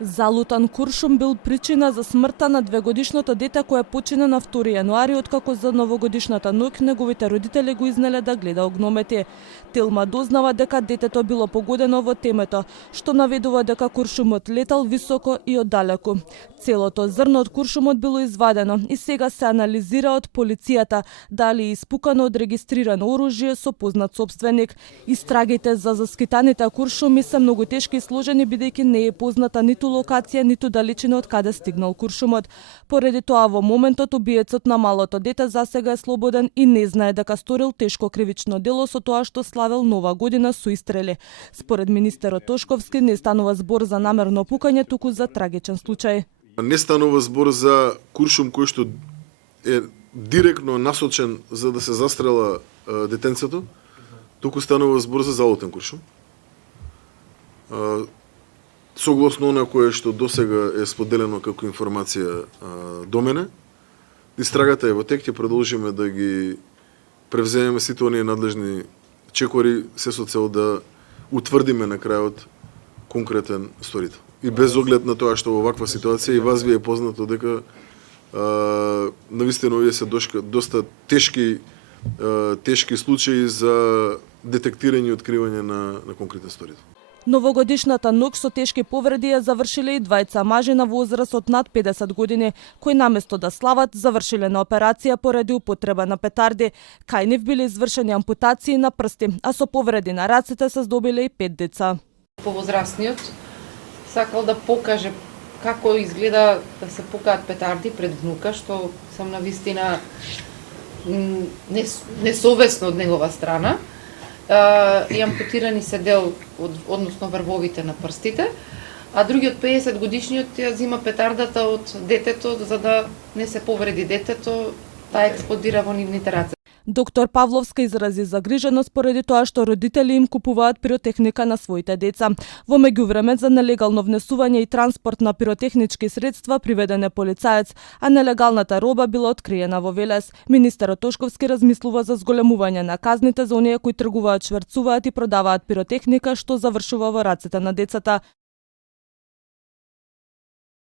Залутан куршум бил причина за смртта на двегодишното дете кое почина на 2 јануари, откако за новогодишната ноќ неговите родители го изнеле да гледа огномети. Телма дознава дека детето било погодено во темето, што наведува дека куршумот летал високо и оддалеку. Целото зрно од куршумот било извадено и сега се анализира од полицијата дали е испукано од регистрирано оружје со познат сопственик. Истрагите за заскитаните куршуми се многу тешки и сложени, бидејќи не е позната ниту локација, ниту далечина од каде стигнал куршумот. Поради тоа во моментот убиецот на малото дете засега е слободен и не знае дека сторил тешко кривично дело со тоа што славел Нова година со истрели. Според министерот Тошковски не станува збор за намерно пукање, туку за трагичен случај. Не станува збор за куршум кој што е директно насочен за да се застрела детенцето, туку станува збор за залутен куршум. Согласно на кое што досега е споделено како информација до мене, истрагата е во тек, ќе продолжиме да ги превземеме сите оние надлежни чекори, се со цел да утврдиме на крајот конкретен сторител. И без оглед на тоа што во ваква ситуација и вас ви е познато дека навистина овие се доста тешки случаи за детектирање и откривање на конкретен сторител. Новогодишната ноќ со тешки повреди ја завршиле и двајца мажи на возраст од над 50 години, кои наместо да слават, завршиле на операција поради употреба на петарди. Кај нив биле извршени ампутации на прсти, а со повреди на рацете се здобиле и 5 деца. Повозрастниот сакал да покаже како изгледа да се пукаат петарди пред внука, што сам навистина несовесно од негова страна. И ампутирани се дел односно врвовите на прстите, а другиот 50 годишниот ја зима петардата од детето за да не се повреди детето, таа експлодира во нивните раце. Доктор Павловска изрази загриженост поради тоа што родители им купуваат пиротехника на своите деца. Во меѓувреме за нелегално внесување и транспорт на пиротехнички средства приведен е полицаец, а нелегалната роба била откриена во Велес. Министерот Тошковски размислува за зголемување на казните за оние кои тргуваат, шверцуваат и продаваат пиротехника што завршува во рацете на децата.